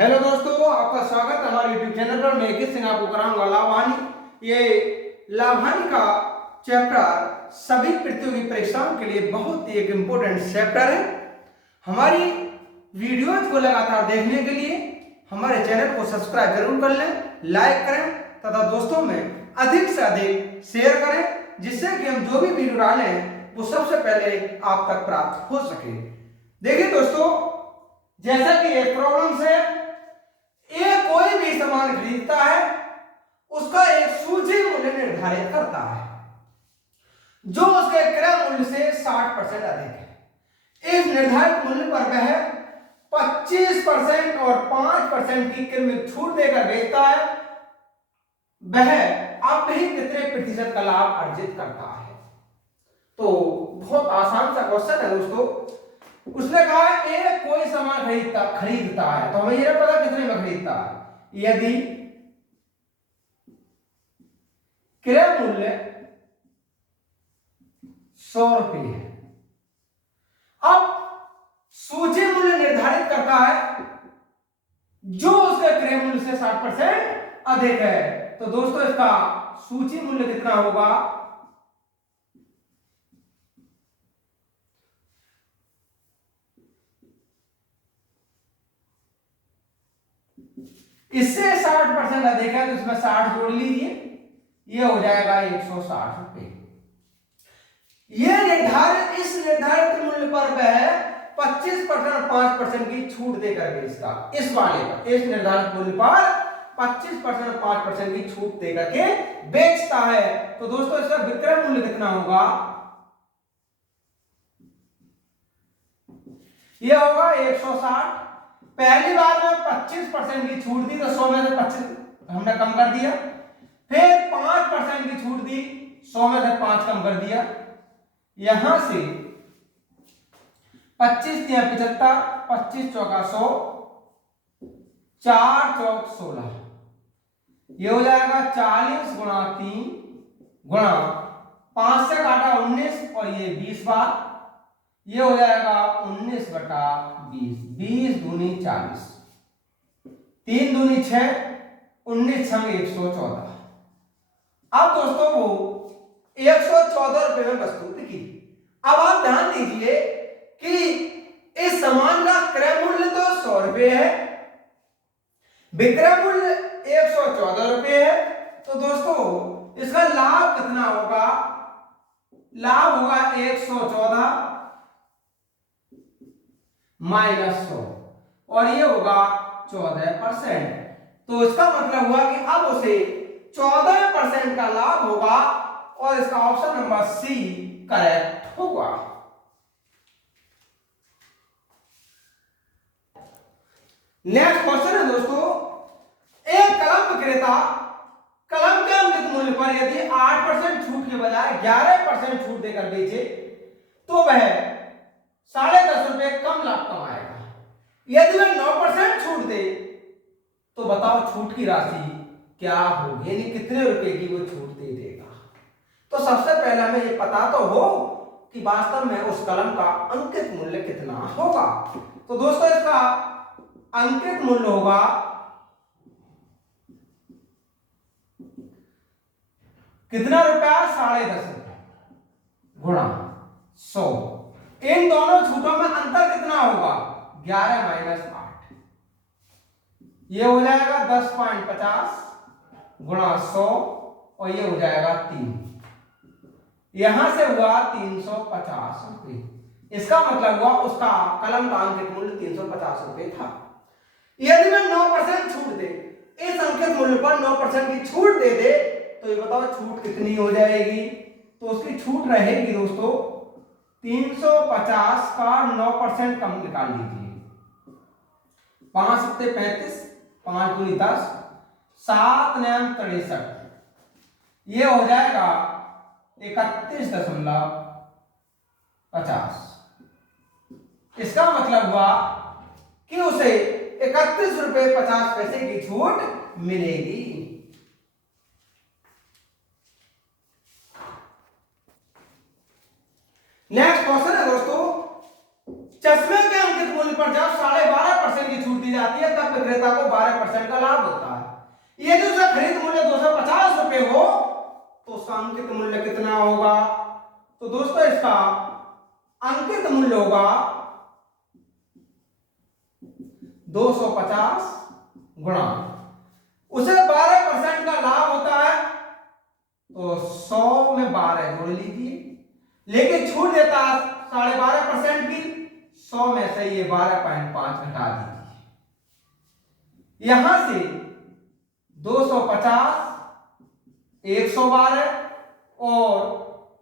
Hello दोस्तों, आपका स्वागत है हमारे YouTube चैनल पर। मैं किस सिंह आपको कराऊंगा लाभहानि। ये लाभहानि का चैप्टर सभी प्रतियोगी परीक्षाओं के लिए बहुत ही एक इम्पोर्टेंट चैप्टर है। हमारी वीडियोज को लगातार देखने के लिए हमारे चैनल को सब्सक्राइब जरूर कर लें, लाइक करें तथा दोस्तों में अधिक से अधिक शेयर करें, जिससे कि हम जो भी वीडियो डालें वो सबसे पहले आप तक प्राप्त हो सके। देखिए दोस्तों, जैसा कि एक प्रॉब्लम है, एक कोई भी सामान खरीदता है, उसका एक सूची मूल्य निर्धारित करता है जो उसके क्रय मूल्य से 60% अधिक है। इस निर्धारित मूल्य पर वह 25% और 5% की कीमत छूट देकर बेचता है। वह अब ही कितने प्रतिशत का लाभ अर्जित करता है? तो बहुत आसान सा क्वेश्चन है दोस्तों। उसने कहा एक कोई सामान खरीदता है, तो हमें यह पता कितने में खरीदता है। यदि क्रय मूल्य 100 रुपये है, अब सूची मूल्य निर्धारित करता है जो उसके क्रय मूल्य से 60% अधिक है। तो दोस्तों इसका सूची मूल्य कितना होगा? इससे 60% अधिक है, तो इसमें 60 जोड़ लीजिए, ये हो जाएगा 160 रुपए। इस निर्धारित मूल्य पर वह 25% और 5% की छूट देकर बेचता। इस वाले पर, इस निर्धारित मूल्य पर 25% और 5% की छूट देकर के बेचता है। तो दोस्तों इसका विक्रय मूल्य कितना होगा? यह होगा 160। पहली बार में 25% की छूट दी, तो 100 में से 25 हमने कम कर दिया। फिर 5% की छूट दी, 100 में से 5 कम कर दिया। यहां से 25 दिया 75, 25 चौका 100, 4 चौक 16, ये हो जाएगा 40 गुणा 3 गुणा 5 से काटा 19 और ये 20 बार, ये हो जाएगा 19 बटा 20, 20 दूनी 40, 3 दूनी 6, 19 छंग 114। अब दोस्तों वो 114 रुपए में वस्तु बिकी। अब आप ध्यान दीजिए कि इस सामान का क्रय मूल्य तो 100 रुपए है, विक्रय मूल्य 114 रुपए है। तो दोस्तों इसका लाभ कितना होगा? लाभ होगा 114 माइनस 100 और ये होगा 14%। तो इसका मतलब हुआ कि अब उसे 14% का लाभ होगा और इसका ऑप्शन नंबर सी करेक्ट होगा। नेक्स्ट क्वेश्चन है दोस्तों, एक कलम विक्रेता कलम के अंकित मूल्य पर यदि 8% छूट के बजाय 11% छूट देकर बेचे तो वह 10.5 रुपए कम लाभ कमाएगा। यदि वह 9% छूट दे तो बताओ छूट की राशि क्या होगी, यानी कितने रुपए की वो छूट दे देगा। तो सबसे पहले हमें ये पता तो हो कि वास्तव में उस कलम का अंकित मूल्य कितना होगा। तो दोस्तों इसका अंकित मूल्य होगा कितना रुपया? 10.5 रुपया गुणा 100। इन दोनों छूटों में अंतर कितना होगा? 11 माइनस 8, ये हो जाएगा 10.50 गुणा 100 और ये हो जाएगा 3। यहां से हुआ 350 रुपए। इसका मतलब हुआ उसका कलम का अंकित मूल्य 350 रुपए था। यदि मैं 9% छूट दे, इस अंकित मूल्य पर 9% की छूट दे दे, तो ये बताओ छूट कितनी हो जाएगी? तो उसकी छूट रहेगी दोस्तों 350 का 9% कम निकाल लीजिए, 5 सत्ते 35, 5 दूनी 10, 7 नैम 63, ये हो जाएगा 31.50। इसका मतलब हुआ कि उसे 31 रुपए 50 पैसे की छूट मिलेगी। नेक्स्ट क्वेश्चन है दोस्तों, चश्मे के अंकित मूल्य पर जब 12.5% की छूट दी जाती है तब तब विक्रेता को 12% का लाभ होता है। यदि उसका खरीद मूल्य 250 रुपए हो तो उसका अंकित मूल्य कितना होगा? तो दोस्तों इसका अंकित मूल्य होगा 250 गुणा, उसे 12% का लाभ होता है तो 100 में 12 जोड़ लीजिए, लेकिन छूट देता है 12.5% की, 100 में से ये 12.5 घटा दीजिए। यहां से 250 112 और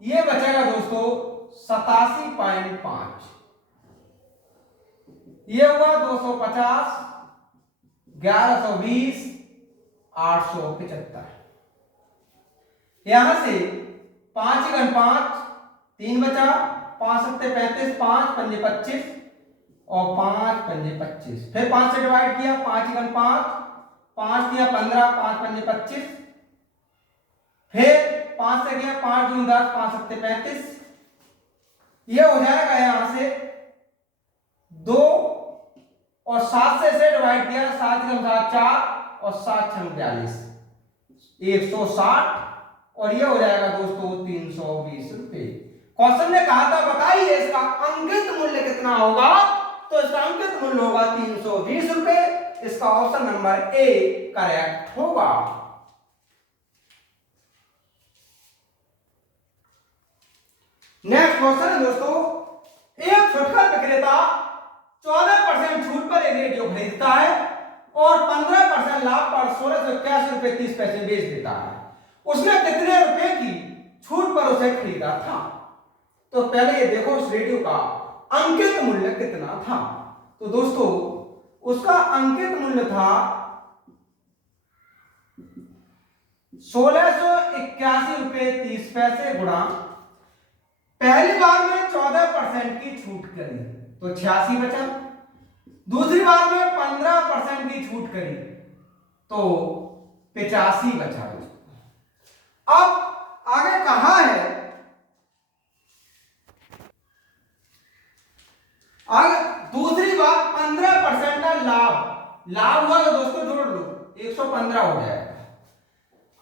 ये बचेगा दोस्तों 87.5। ये हुआ 250 1120 875। यहां से 5 × 5 3 बचा, 5 सत्ते 35, 5 पंजे 25 और 5 पंजे 25। फिर 5 से डिवाइड किया, 5 × 5 5 दिया 15, 5 पंजे 25। फिर 5 से गया 5 दूनी 10, 5 सत्ते 35। ये हो जाएगा यहां से 2 और 7 से इसे डिवाइड किया, 7 × 7 4 और 7 × 42 160 और ये हो जाएगा दोस्तों 320 रुपए। क्वेश्चन ने कहा था बताइए इसका अंकित मूल्य कितना होगा, तो इसका अंकित मूल्य होगा 320 रुपए। इसका ऑप्शन नंबर ए करेक्ट होगा। नेक्स्ट क्वेश्चन है दोस्तों, एक फुटकर विक्रेता 14% छूट पर एक रेडियो खरीदता है और 15% लाभ पर 1681 रुपए 30 पैसे बेच देता है। उसने कितने रुपए की छूट पर उसे खरीदा था? तो पहले ये देखो उस रेडियो का अंकित मूल्य कितना था। तो दोस्तों उसका अंकित मूल्य था 1681 रुपए 30 पैसे गुणा, पहली बार में 14% की छूट करी तो 86 बचा, दूसरी बार में 15% की छूट करी तो 85 बचा दोस्तों। अब आगे कहा है, आगे दूसरी बार 15% का लाभ हुआ तो दोस्तों जोड़ लो 115 हो जाएगा।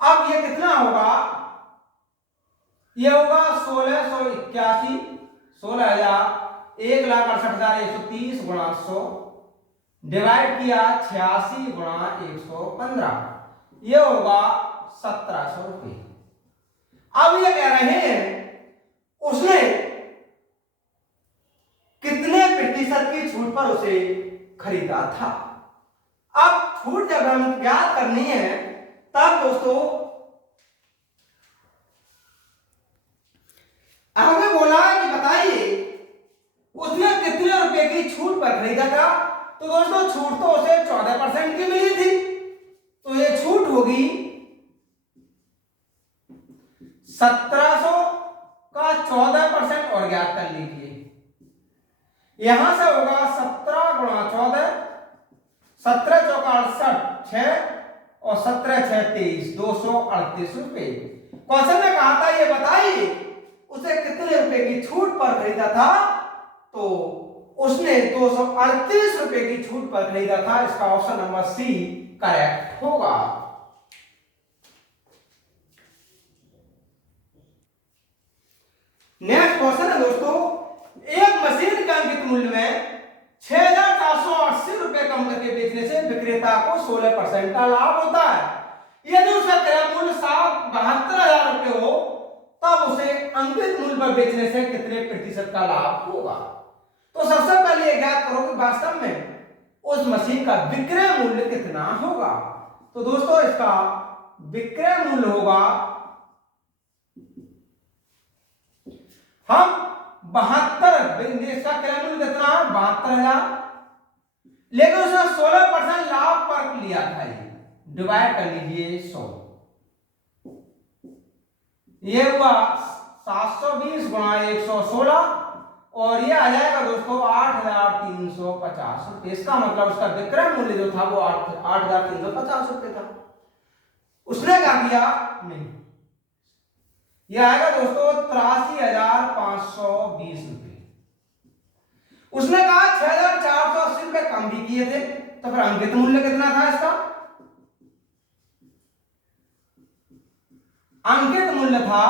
अब ये कितना होगा? ये होगा 1681 16,000 1,68,130 गुणा 100 डिवाइड किया 86 गुणा 115, ये होगा 1700 रुपये। अब ये कह रहे हैं उसने कितने प्रतिशत की छूट पर उसे खरीदा था। अब छूट जब हम ज्ञात करनी है तब दोस्तों आगे बोला है कि बताइए उसने कितने रुपए की छूट पर खरीदा था। तो दोस्तों छूट तो उसे 14% की मिली थी, तो ये छूट होगी 1700 का 14% और ज्ञात कर लीजिए। यहां से होगा 17 गुणा 14, 17 चौका 68 6 और 17 6 23 238 रुपए। क्वेश्चन ने कहा था ये बताइए उसे कितने रुपए की छूट पर खरीदा था। तो उसने 238 रुपए की छूट पर खरीदा था। इसका ऑप्शन नंबर सी करेक्ट होगा। नेक्स्ट क्वेश्चन है दोस्तों, एक मशीन के अंकित मूल्य में 6,480 रुपए कम करके बेचने से विक्रेता को 16% का लाभ होता है। यदि उसका क्रय मूल्य 72,000 रुपए हो तब उसे अंकित मूल्य पर बेचने से कितने प्रतिशत का लाभ होगा। तो सबसे पहले ज्ञात करो कि वास्तव में उस मशीन का विक्रय मूल्य कितना होगा। तो दोस्तों इसका विक्रय मूल्य होगा, हम 72, इसका क्रय मूल्य कितना है 72,000, लेकिन उसने 16% लाभ पर लिया था। ये डिवाइड कर लीजिए 100, ये हुआ 720 गुणा 116 और ये आ जाएगा दोस्तों 8,350 रुपए। इसका मतलब उसका विक्रय मूल्य जो था वो 8,350 रुपए था। उसने क्या किया, नहीं, ये आएगा दोस्तों 83,520 रुपए। उसने कहा 6,480 रुपए कम भी किए थे तो फिर अंकित मूल्य कितना था इसका? अंकित मूल्य था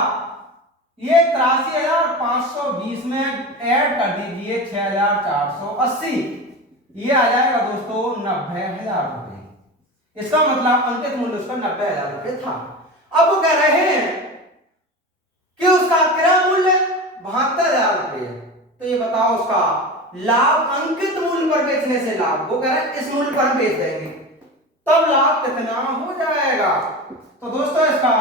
ये 83,520 में ऐड कर दीजिए 6,480, ये आ जाएगा दोस्तों 90,000 रुपए। इसका मतलब अंकित मूल्य उसका 90,000 रुपए था। अब वो कह रहे हैं कि उसका क्रय मूल्य 72,000 रुपए है, तो ये बताओ उसका लाभ अंकित मूल्य पर बेचने से लाभ, वो कह रहे हैं इस मूल्य पर हम बेच देंगे तब लाभ कितना हो जाएगा? तो दोस्तों इसका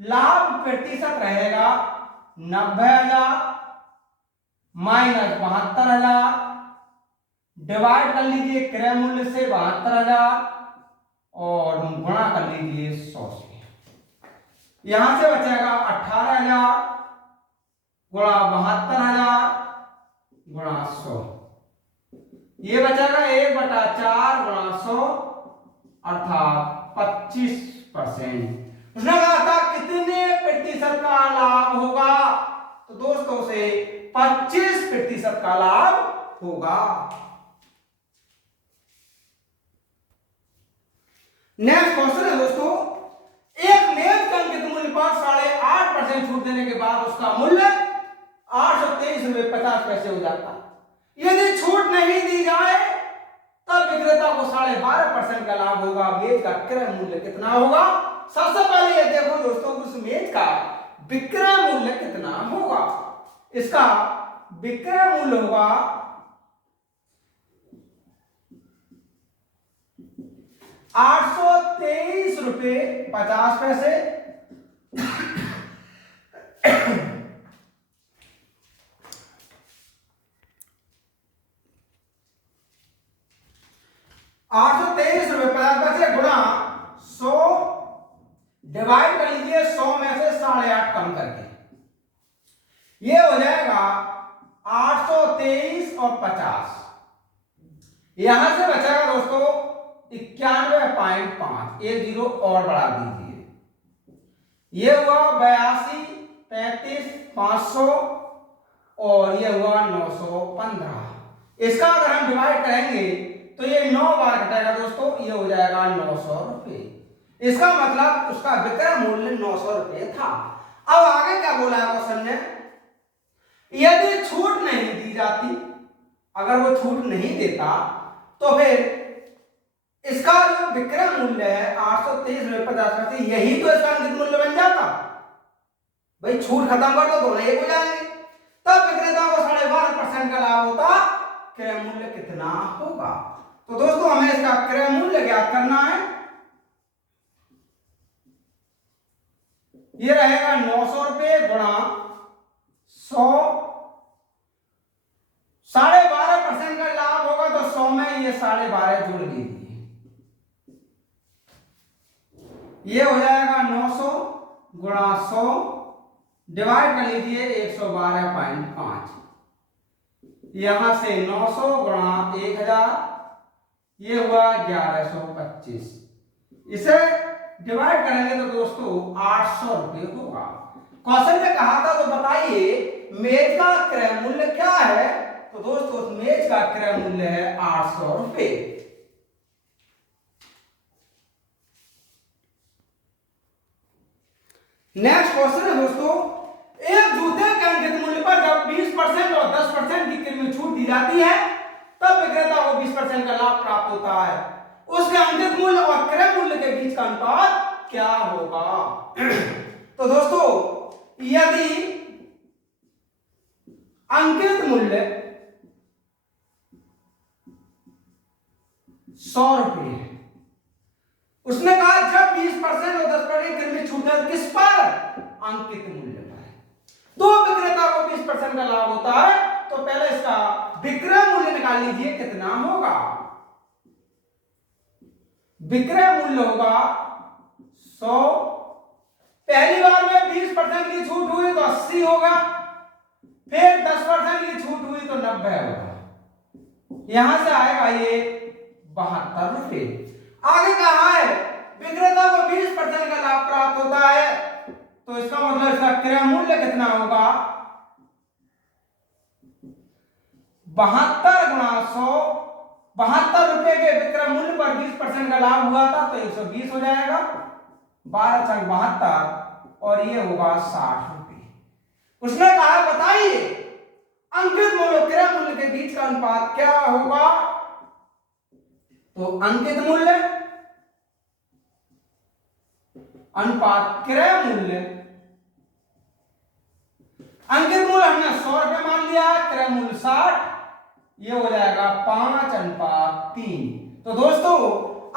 लाभ प्रतिशत रहेगा 90,000 माइनस 72,000, डिवाइड कर लीजिए क्रय मूल्य से 72,000 और गुणा कर लीजिए 100 से। यहां से बचेगा 18,000 गुणा 72,000 गुणा 100, ये बचेगा 1/4 गुणा 100 अर्थात 25%। उसने कहा था कितने प्रतिशत का लाभ होगा? तो दोस्तों से 25% का लाभ होगा। नेक्स्ट क्वेश्चन है दोस्तों, एक मेज के अंकित मूल्य पर 8.5% छूट देने के बाद उसका मूल्य 823 रुपए 50 पैसे हो जाता। यदि छूट नहीं दी जाए तब विक्रेता को 12.5% का लाभ होगा। मेज का क्रय मूल्य कितना होगा? सबसे पहले ये देखो दोस्तों उस मेज का विक्रय मूल्य कितना होगा। इसका विक्रय मूल्य होगा 823 रुपए 50 पैसे। ₹823.50 गुणा 100 डिवाइड कर लीजिए 100 में से 8.5 कम करके, ये हो जाएगा 823 और 50। यहां से बचेगा दोस्तों 91.5, एक जीरो और बढ़ा दीजिए, ये हुआ 82, 35, 500 और ये हुआ 915। इसका अगर हम डिवाइड करेंगे तो ये 9 बार घटेगा दोस्तों, ये हो जाएगा 900 रुपए। इसका मतलब उसका विक्रय मूल्य 900 रुपए था। अब आगे क्या बोला है क्वेश्चन ने, यदि छूट नहीं दी जाती, अगर वो छूट नहीं देता तो फिर इसका जो विक्रय मूल्य है 823.50, यही तो इसका अंकित मूल्य बन जाता। भाई छूट खत्म कर दो, दोनों एक हो जाएंगे, तब विक्रेता को 12.5% का लाभ होता। क्रय मूल्य कितना होगा? तो दोस्तों हमें इसका क्रय मूल्य ज्ञात करना है। ये रहेगा 900 रुपए गुणा 100, 12.5% का लाभ होगा तो 100 में ये 12.5 जोड़ लीजिए, ये हो जाएगा 900 गुणा 100 डिवाइड कर लीजिए 112.5, यहां से 900 गुणा 1000, ये हुआ 1125। इसे डिवाइड करेंगे तो दोस्तों 800 रुपए होगा। क्वेश्चन में कहा था तो बताइए मेज का क्रय मूल्य क्या है? तो दोस्तों उस मेज का क्रय मूल्य है 800 रुपए। नेक्स्ट क्वेश्चन है दोस्तों, एक जूते के अंकित मूल्य पर जब 20% और 10% की कीमत छूट दी जाती है तब विक्रेता को 20% का लाभ प्राप्त होता है। उसके अंकित मूल्य और क्रय मूल्य के बीच का अनुपात क्या होगा? तो दोस्तों यदि अंकित मूल्य 100 रुपए है, उसने कहा जब 20% और 10% कीमत छूट है किस पर? अंकित मूल्य पर, तो विक्रेता को 20% का लाभ होता है। तो पहले इसका विक्रय मूल्य निकाल लीजिए कितना होगा। विक्रय मूल्य होगा 100, पहली बार में 20% की छूट हुई तो 80 होगा, फिर 10% की छूट हुई तो 90 होगा, यहां से आएगा ये 72 रुपए। आगे कहा है विक्रेता को 20% का लाभ प्राप्त होता है, तो इसका मतलब इसका क्रय मूल्य कितना होगा? 72 गुणा 100, ₹72 के विक्रय मूल्य पर 20% का लाभ हुआ था तो 120 हो जाएगा, 12 छक 72 और ये होगा ₹60। उसने कहा बताइए अंकित मूल्य और क्रय मूल्य के बीच का अनुपात क्या होगा। तो अंकित मूल्य अनुपात क्रय मूल्य, अंकित मूल्य हमने ₹100 मान लिया, क्रय मूल्य 60, ये हो जाएगा 5:3। तो दोस्तों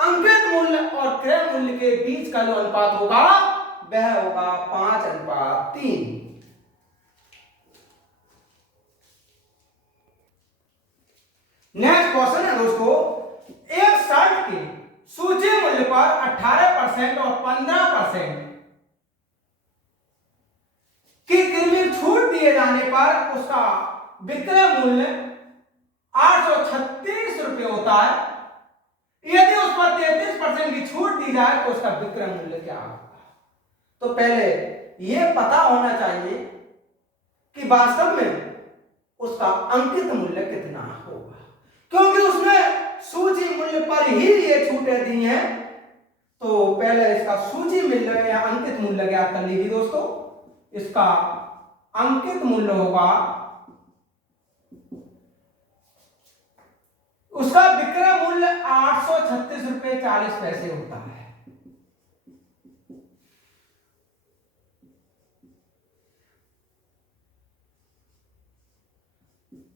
अंकित मूल्य और क्रय मूल्य के बीच का जो अनुपात होगा वह होगा 5:3। नेक्स्ट क्वेश्चन है दोस्तों, एक शर्ट के सूची मूल्य पर 18% और 15% की कीमत छूट दिए जाने पर उसका विक्रय मूल्य ₹836 होता है। यदि उस पर 33% की छूट दी जाए तो उसका विक्रय मूल्य क्या होगा। तो पहले यह पता होना चाहिए कि वास्तव में उसका अंकित मूल्य कितना होगा, क्योंकि उसने सूची मूल्य पर ही ये छूटें दी हैं। तो पहले इसका सूची मूल्य या अंकित मूल्य ज्ञात कर लीजिए दोस्तों। इसका अंकित मूल्य होगा, उसका विक्रय मूल्य ₹836.40 होता है।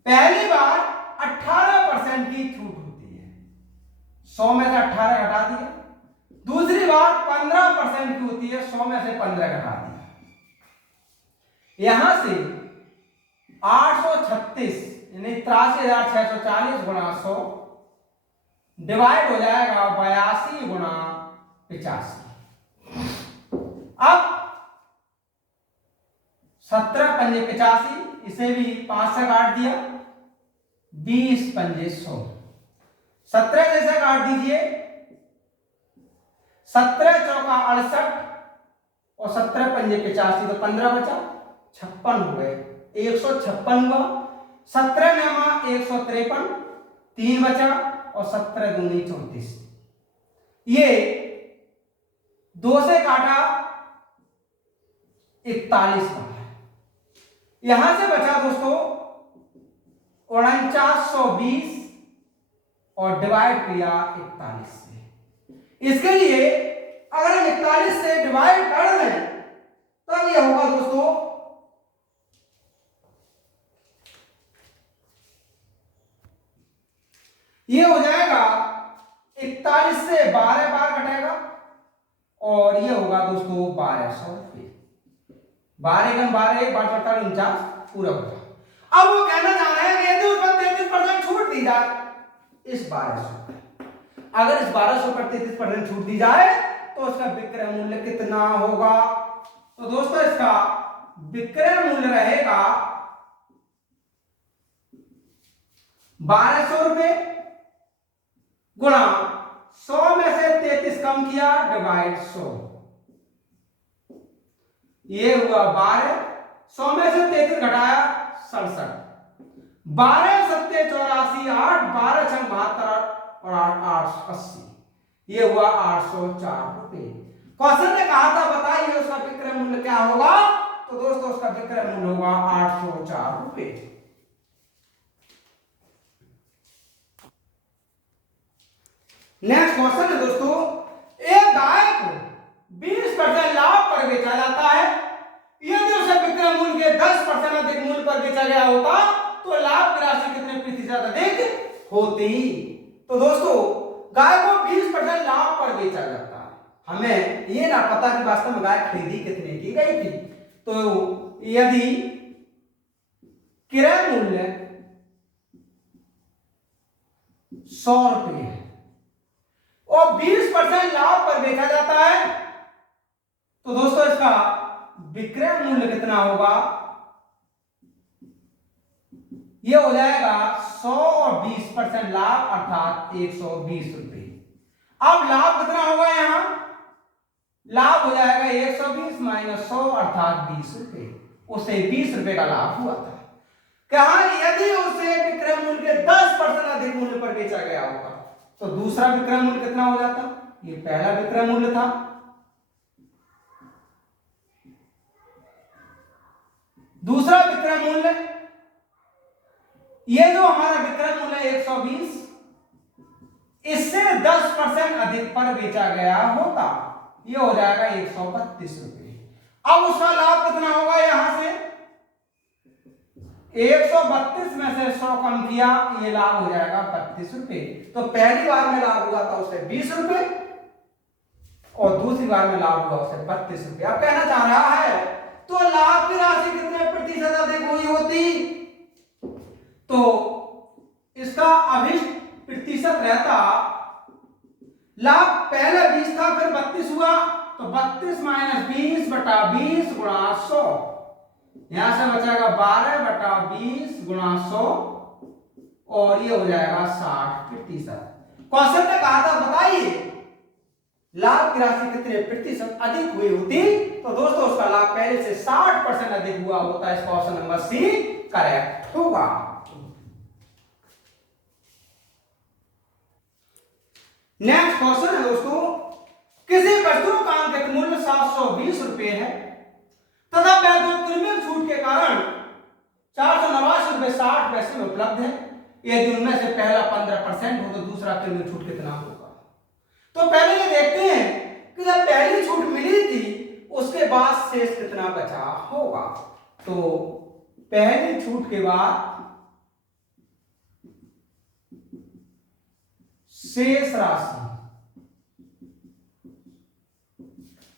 पहली बार 18% की छूट होती है, 100 में से 18 घटा दिया। दूसरी बार 15% की होती है, 100 में से 15 घटा दिया। यहां से 836 यानी 83,640 गुणा 100 डिवाइड हो जाएगा 82 गुणा 85। अब 17 पंजे 85, इसे भी 5 से काट दिया, 20 पंजे 100, 17 जैसे काट दीजिए, 17 चौका 68 और 17 पंजे 85 तो 15 बचा, 56 हो गए, 156 हुआ, 17 नमा 153, 3 बचा और 17 दूनी 34। ये 2 से काटा 41 बना। यहां से बचा दोस्तों 4920 और डिवाइड किया 41 से। इसके लिए अगर हम 41 से डिवाइड कर दें तब यह होगा दोस्तों ये हो जाएगा 41 से 12 बार कटेगा और ये होगा दोस्तों 1200। 12 × 12 1 बार 49 पूरा होगा। अब वो कहना चाह रहे हैं कि यदि उस पर 33% छूट दी जाए इस 1200 पर, अगर इस 1200 पर 33% छूट दी जाए तो उसका विक्रय मूल्य कितना होगा। तो दोस्तों इसका विक्रय मूल्य रहेगा ₹1200 गुणा 100 में से 33 कम किया डिवाइड 100, ये हुआ 12, 100 में से 33 घटाया 67, 12 सत्ते 84, 8 12 छंग 72 और 8 80, ये हुआ ₹804। क्वेश्चन ने कहा था बताइए उसका विक्रय मूल्य क्या होगा। तो दोस्तों उसका विक्रय मूल्य होगा ₹804। नेक्स्ट क्वेश्चन है दोस्तों, एक गाय को 20% लाभ पर बेचा जाता है। यदि उसे विक्रय मूल्य के 10% अधिक मूल्य पर बेचा गया होता तो लाभ की राशि कितने प्रतिशत अधिक होती। तो दोस्तों गाय को 20% लाभ पर बेचा जाता है, हमें ये ना पता कि वास्तव में गाय खरीदी कितने की गई थी। तो यदि क्रय मूल्य ₹100 है और 20% लाभ पर बेचा जाता है तो दोस्तों इसका विक्रय मूल्य कितना होगा। यह हो जाएगा 100 और 20% लाभ अर्थात ₹120। अब लाभ कितना होगा, यहां लाभ हो जाएगा 120 - 100 अर्थात ₹20। उसे ₹20 का लाभ हुआ था। कहा यदि उसे विक्रय मूल्य के 10% अधिक मूल्य पर बेचा गया होगा तो दूसरा विक्रय मूल्य कितना हो जाता? ये पहला विक्रय मूल्य था, दूसरा विक्रय मूल्य, ये जो हमारा विक्रय मूल्य 120, इससे 10% अधिक पर बेचा गया होता, ये हो जाएगा 132 रुपए। अब उसका लाभ कितना होगा? यहां से 132 में से 100 कम किया, ये लाभ हो जाएगा 32 रुपए। तो पहली बार में लाभ हुआ था उसे 20 रुपए और दूसरी बार में लाभ हुआ उसे 32 रुपए। अब कहना चाह रहा है तो लाभ की राशि कितने प्रतिशत अधिक हुई होती? तो इसका अभिष्ट प्रतिशत रहता, लाभ पहले 20 था फिर 32 हुआ, तो 32 माइनस 20 बटा 20 गुणा 100, यहां से बचाएगा 12 बटा 20 गुणा 100 और ये हो जाएगा 60%। क्वेश्चन ने कहा था बताइए लाभ की राशि कितने प्रतिशत अधिक हुई होती? तो दोस्तों उसका लाभ पहले से 60% अधिक हुआ होता है। इसका ऑप्शन नंबर सी करेक्ट होगा। नेक्स्ट क्वेश्चन है दोस्तों, किसी वस्तु का अंकित मूल्य 720 रुपए है तथा वैकल्पिक छूट के कारण 489 रुपए 60 पैसे में उपलब्ध है। यदि उनमें से पहला 15% हो तो दूसरा क्रमिक छूट कितना होगा? तो पहले ये देखते हैं कि जब पहली छूट मिली थी उसके बाद शेष कितना बचा होगा। तो पहली छूट के बाद शेष राशि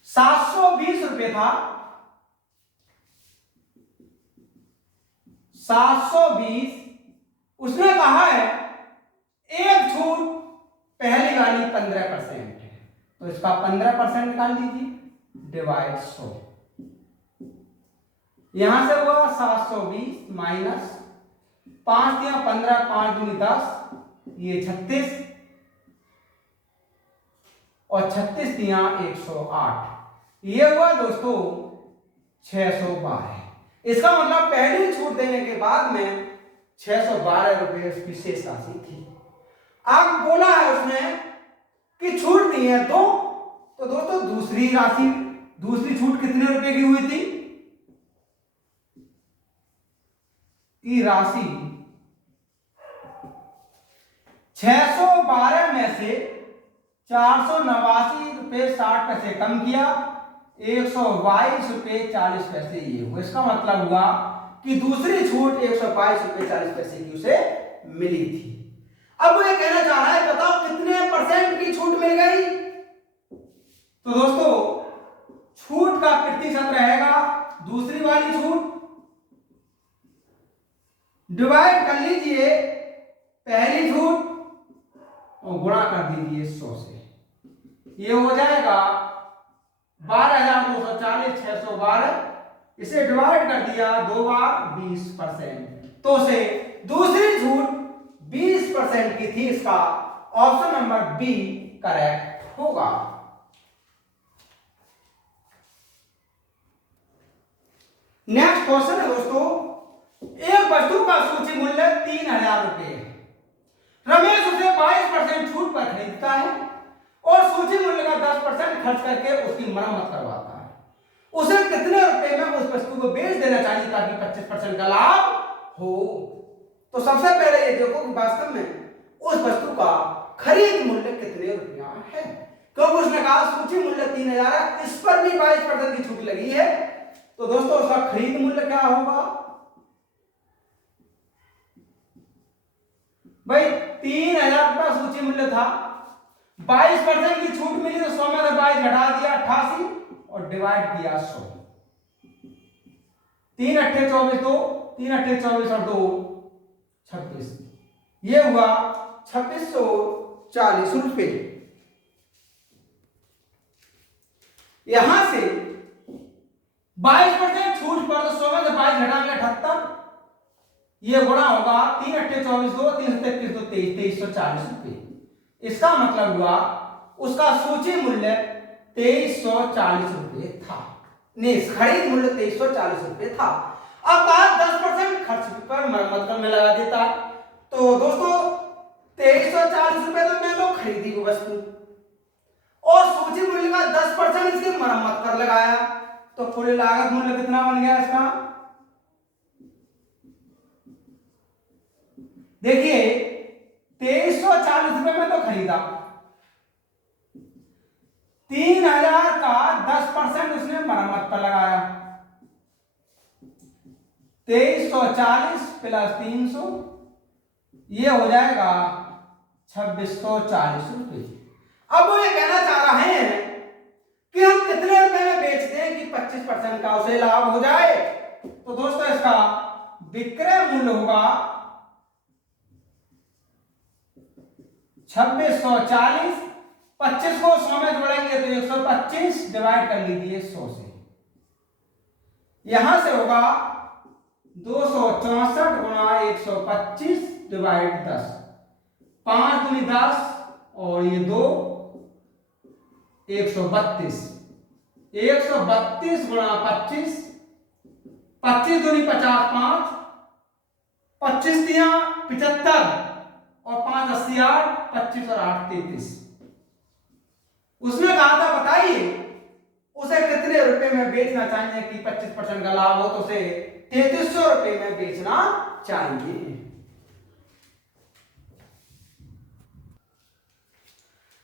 720 रुपए था, 720, उसने कहा है एक छूट पहली वाली 15% है तो इसका 15% निकाल लीजिए, डिवाइड 100, यहां से हुआ 720 माइनस 5 दिया 15, 5 दूनी 10, ये 36 और 36 दिया 108, ये हुआ दोस्तों 612। इसका मतलब पहली छूट देने के बाद में 612 रुपए उसकी शेष राशि थी। अब बोला है उसने कि छूट दी है तो दोस्तों दूसरी राशि, दूसरी छूट कितने रुपए की हुई थी? की राशि 612 में से 489 रुपए 60 पैसे कम किया, 122 रुपए 40 पैसे ये हुआ। इसका मतलब हुआ कि दूसरी छूट 122 रुपए 40 पैसे की उसे मिली थी। अब वो ये कहना चाह रहा है बताओ कितने परसेंट की छूट मिल गई? तो दोस्तों छूट का प्रतिशत रहेगा दूसरी वाली छूट, डिवाइड कर लीजिए पहली छूट और गुणा कर दीजिए 100 से, ये हो जाएगा 12,240 612, इसे डिवाइड कर दिया 2 बार 20%, तो उसे दूसरी छूट 20% की थी। इसका ऑप्शन नंबर बी करेक्ट होगा। नेक्स्ट क्वेश्चन है दोस्तों, एक वस्तु का सूची मूल्य 3000 रुपए है, रमेश उसे 22% छूट पर खरीदता है और सूची मूल्य का 10% खर्च करके उसकी मरम्मत करवाता है। उसे कितने रुपए में उस वस्तु को बेच देना चाहिए ताकि 25% का लाभ हो? तो सबसे पहले ये देखो कि वास्तव में उस वस्तु का खरीद मूल्य कितने रुपया है, क्योंकि उसने कहा सूची मूल्य 3000 है, इस पर भी 22% की छूट लगी है, तो दोस्तों उसका खरीद मूल्य क्या होगा? भाई 3000 रुपया सूची मूल्य था, 22% की छूट मिली तो 100 में से 22 घटा दिया 88 और डिवाइड किया 100, 3 अट्ठे 24 2, 3 अट्ठे 24 और 2 26, ये हुआ 2640 रुपए। यहां से 22% छूट पर तो 100 में से 22 घटा दिया 78, ये गुणा होगा 3 अट्ठे 24 2, 3 33 2 23, 2340 रुपए। इसका मतलब हुआ उसका सूची मूल्य 2340 रुपए था, नहीं खरीद मूल्य 2340 रुपए था। अब कहा 10% खर्च पर मरम्मत में लगा देता है। तो दोस्तों 2340 रुपए तो मैं तो खरीदी वो वस्तु और सूची मूल्य का 10% इसकी मरम्मत कर लगाया, तो कुल लागत मूल्य कितना बन गया इसका? देखिए 2340 रुपए में तो खरीदा, 3000 का 10% उसने मरम्मत पर लगाया, 2340 प्लस 300 ये हो जाएगा 2640 रुपए। अब वो ये कहना चाह रहे हैं कि हम कितने रुपए में बेचते हैं कि 25% का उसे लाभ हो जाए। तो दोस्तों इसका विक्रय मूल्य होगा 2640, 25 को 100 में जोड़ेंगे तो 125 डिवाइड कर लीजिए 100 से, यहां से होगा 264 गुणा 125 डिवाइड 10, 5 दूनी 10 और ये 2 132, 132 गुणा 25, 25 दूनी 50, 5 25 दिया 75 और 5 80 8, 25 और 8 33। उसने कहा था बताइए उसे कितने रुपए में बेचना चाहिए कि 25% का लाभ हो, तो उसे 3300 रुपए में बेचना चाहिए।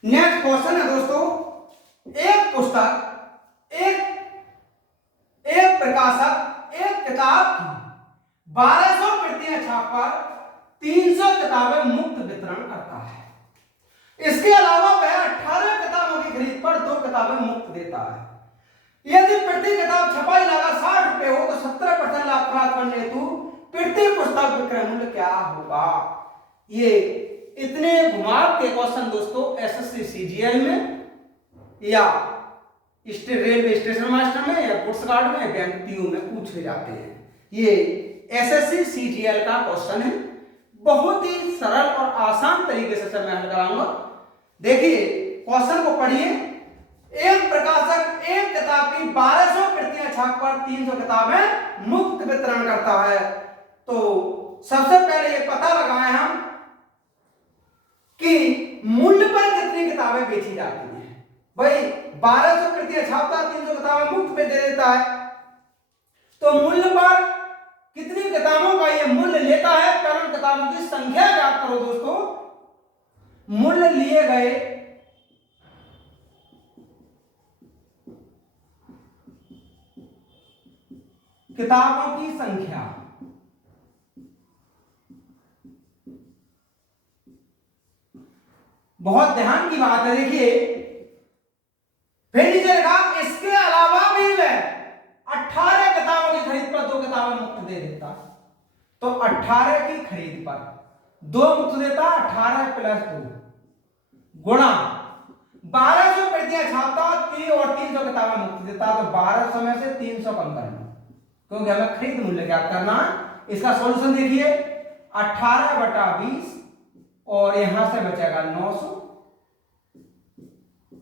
नेक्स्ट क्वेश्चन है दोस्तों, एक पुस्तक एक प्रकाशक एक किताब की 1200 प्रतियां छापकर 300 किताबें मुफ्त वितरण करता है। इसके अलावा वह 18 किताबों की खरीद पर 2 किताबें मुफ्त देता है। यदि प्रति किताब छपाई लागत 60 रुपए हो तो 17% लाभ प्राप्त करने हेतु प्रति पुस्तक विक्रय मूल्य क्या होगा? ये इतने घुमाव के क्वेश्चन दोस्तों एसएससी सीजीएल में या रेलवे स्टेशन मास्टर में या पुलिस गार्ड में बैंक पीओ में पूछे जाते हैं। ये एसएससी सीजीएल का क्वेश्चन है, बहुत ही सरल और आसान तरीके से मैं हल कराऊंगा। देखिए क्वेश्चन को पढ़िए, एक प्रकाशक एक किताब की 1200 प्रतियां छापकर 300 किताबें मुफ्त वितरण करता है। तो सबसे पहले ये पता लगाएं हम कि मूल्य पर कितनी किताबें बेची जाती हैं। भाई 1200 प्रतियां छापता 300 किताबें मुफ्त में दे देता है, तो मूल्य पर कितनी किताबों का ये मूल्य लेता है, पहले किताबों की संख्या ज्ञात करो दोस्तों। मूल्य लिए गए किताबों की संख्या, बहुत ध्यान की बात है। देखिए फिर नीचे लिखा इसके अलावा भी वह 18 किताबों की खरीद पर 2 किताबें मुफ्त दे देता, तो 18 की खरीद पर 2 मुफ्त देता, 18 प्लस 2 गुणा 1200 प्रतियां छापता 30 और 300 किताबें मुफ्त देता, तो 1200 में से 300 कम करना क्योंकि हमें खरीद मूल्य ज्ञात करना है। इसका सॉल्यूशन देखिए 18/20 और यहां से बचेगा 900,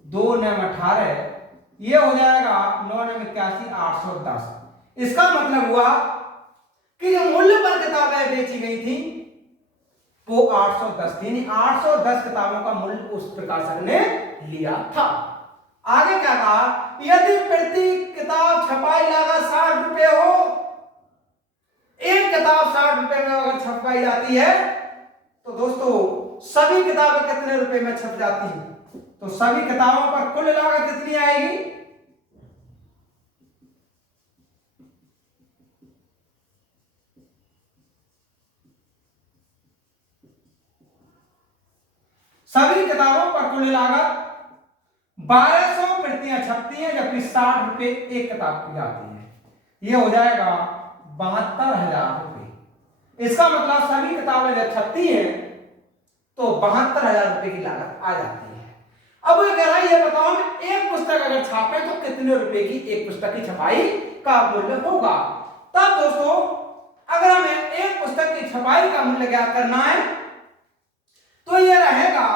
2 9 18, ये हो जाएगा 9 9 81 810। इसका मतलब हुआ कि जो मूल्य पर किताबें बेची गई थी वो 810 थी, 810 किताबों का मूल्य उस प्रकाशक ने लिया था। आगे क्या कहा, यदि प्रति किताब छपाई लागत 60 रुपए हो, एक किताब 60 रुपए में अगर छपाई जाती है तो दोस्तों सभी किताबें कितने रुपए में छप जाती है? तो सभी किताबों पर कुल लागत कितनी आएगी? सभी किताबों पर कुल लागत 1200 प्रतियां छपती हैं, जबकि 60 रुपए एक किताब की जाती है, यह हो जाएगा 72,000 रुपए। इसका मतलब सभी किताबें जब छपती हैं तो 72,000 रुपए की लागत आ जाती है। अब वो कह रहा है ये बताओ हम एक पुस्तक अगर छापे तो कितने रुपए की एक पुस्तक की छपाई का मूल्य होगा? तब दोस्तों अगर हमें एक पुस्तक की छपाई का मूल्य ज्ञात करना है तो यह रहेगा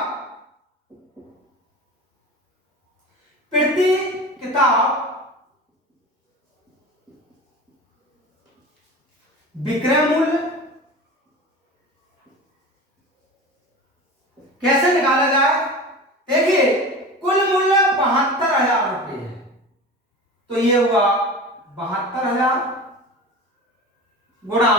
प्रति किताब विक्रय मूल्य कैसे निकाला जाए? देखिए, कुल मूल्य 72,000 रुपये है, तो ये हुआ 72,000 गुणा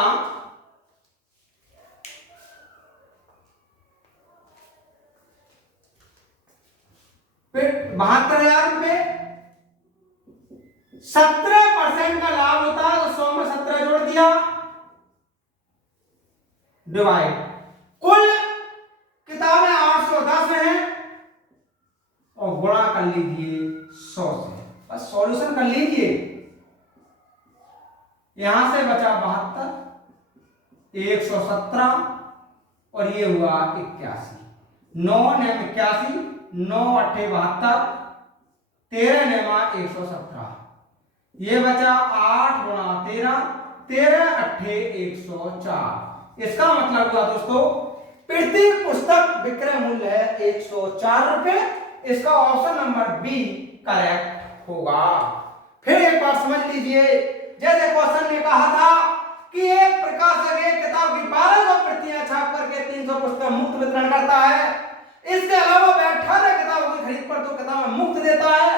72,000 रुपये। 17% का लाभ होता है तो 100 में 17 जोड़ दिया, डिवाइड। कुल किताबें 810 है और गुणा कर लीजिए 100 से। बस सॉल्यूशन कर लीजिए। यहां से बचा 72, 117 और ये हुआ 81। 9 नेम 81, 9 8 72, 13 नेमा 117। ये बचा 8 गुणा 13, 13 8 104। इसका मतलब हुआ दोस्तों, प्रति पुस्तक विक्रय मूल्य है 104 रुपए। इसका ऑप्शन नंबर बी करेक्ट होगा। फिर एक बार समझ लीजिए, जैसे क्वेश्चन ने कहा था कि एक प्रकाशक एक किताब की 1200 प्रतियां छाप करके 300 पुस्तक मुफ्त वितरण करता है। इसके अलावा वह 18 किताबों की खरीद पर 2 किताबें मुफ्त देता है।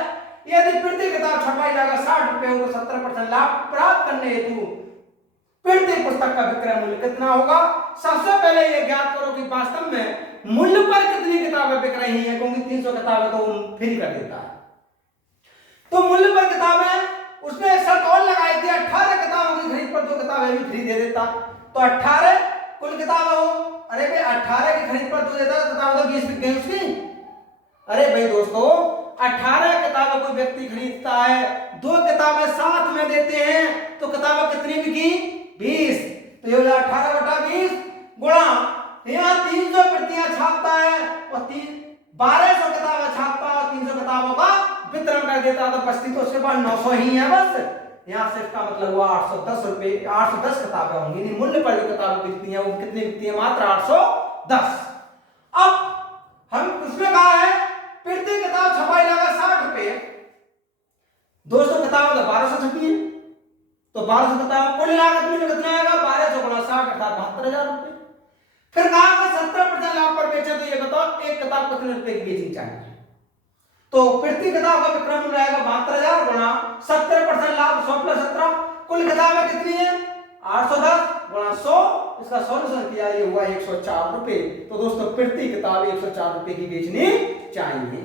यदि प्रति किताब छपाई लागत 60 रुपए हो तो 70% लाभ प्राप्त करने हेतु प्रति पुस्तक का विक्रय मूल्य कितना होगा? सबसे पहले ये ज्ञात करो कि वास्तव में मूल्य पर कितनी किताबें बिक रही हैं, क्योंकि 300 किताबें तो फ्री कर देता है। तो मूल्य पर किताबें उसने एक शर्त और लगाई थी, 18 किताबों की खरीद पर 2 किताबें भी फ्री दे देता। तो 18 कुल किताबें हो, अरे भाई 18 की खरीद पर 2 देता है, किताबें तो 20 बिक गई उसकी। अरे भाई दोस्तों, 18 किताबें कोई व्यक्ति खरीदता है, 2 किताबें साथ में देते हैं, तो किताबें कितनी बिकी? 20। तो ये 18/20 गुणा यहाँ 300 प्रतियां छापता है और 1200 किताबें छापता है और 300 किताबों का वितरण कर देता है, तो बचती तो उसके पास 900 ही है बस। यहाँ से इसका मतलब हुआ 810 रुपए, 810 किताबें होंगी। नहीं, मूल्य पर जो किताबें बिकती हैं वो कितनी बिकती है? मात्र 810। अब हम उसमें कहा है प्रति किताब छपाई लागत 60 रुपए, 200 किताबें तो 1200 छपी है, तो 1200 किताब कुल लागत में कितना आएगा? 1200 गुणा 60 अर्थात 72,000 रुपए। फिर कहा 70% लाभ पर बेचे, तो ये बताओ एक किताब कितने रुपए की बेचनी चाहिए? तो प्रति किताब का विक्रय मूल्य आएगा 72,000 गुणा 70% लाभ 100 + 17। कुल किताबें कितनी है? 810 गुणा 100। इसका सॉल्यूशन किया, ये हुआ 104 रुपए। तो दोस्तों प्रति किताब 104 रुपए की बेचनी चाहिए।